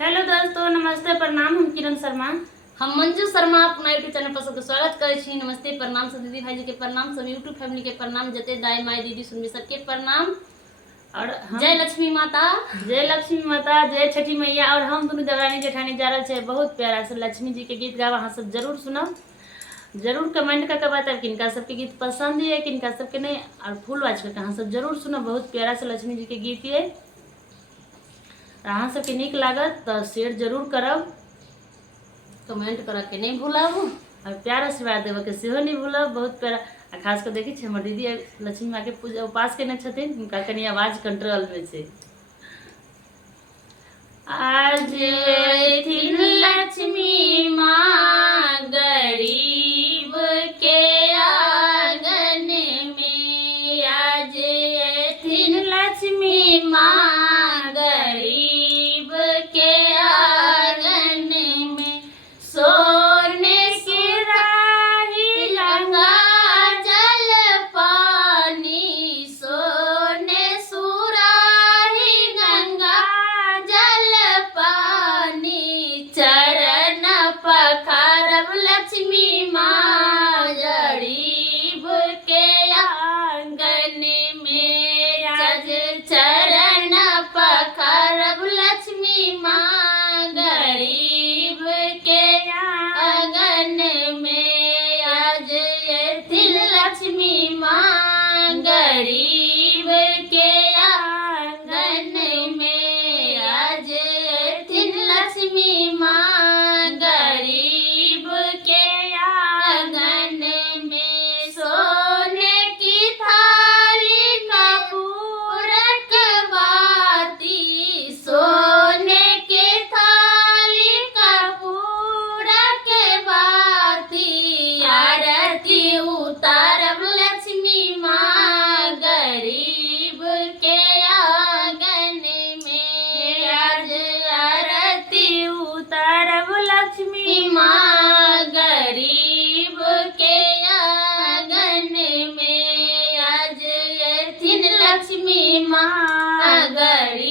Hello दोस्तों, नमस्ते प्रणाम। हम किरण शर्मा। हम मंजू शर्मा अपना यूट्यूब चैनल पर सबके स्वागत करे छी। नमस्ते प्रणाम सब दीदी भाई जी के प्रणाम, सब यूट्यूब फैमिली के प्रणाम, जते दाई माई दीदी सुनबी सबके प्रणाम। और जय लक्ष्मी माता, जय लक्ष्मी माता, जय छठी मैया। और हम दोनों देवरानी जेठानी जा रहे थे बहुत प्यारा से लक्ष्मी जी के गीत गावा। हाँ सब जरूर सुनब, जरूर कमेंट करके बताब किनका सबके गीत पसंद है, किनका सबके नहीं। और फुल वाच करके हाँ सब जरूर सुनब। बहुत प्यारा से लक्ष्मी जी के गीत है। अहाँ सबके नीक लागत तो शेयर जरूर करब, कमेंट करा के नहीं भूलब और प्यार आशीर्वाद देव के सेहो नहीं भूलब। बहुत प्यारा। आ खास कर देखी छे हमर दीदी लक्ष्मी माँ के पूजा उपास केने छथिन, उनका कनी आवाज कंट्रोल में छे। आज एथिन लक्ष्मी माँ गरीब के आंगन में, आज एथिन लक्ष्मी माँ गरीब के आंगन में। सोने की राही गंगा जल पानी, सोने सुराही गंगा जल पानी। चरण पखारब लक्ष्मी माँ गरीब के आंगन में, आज चरण पखारब लक्ष्मी माँ गरीब के आंगन में। आज एथिन लक्ष्मी माँ गरीब के आंगन में, आज एथिन लक्ष्मी माँ गरीब के आंगन में। सोने की थाली कपूर बाती, सोने की थाली कपूर बाती। आरती उतारब लक्ष्मी माँ गरीब के आंगन में, आज आरती उतारब लक्ष्मी माँ गरीब के आंगन में। आज एथिन लक्ष्मी माँ गरीब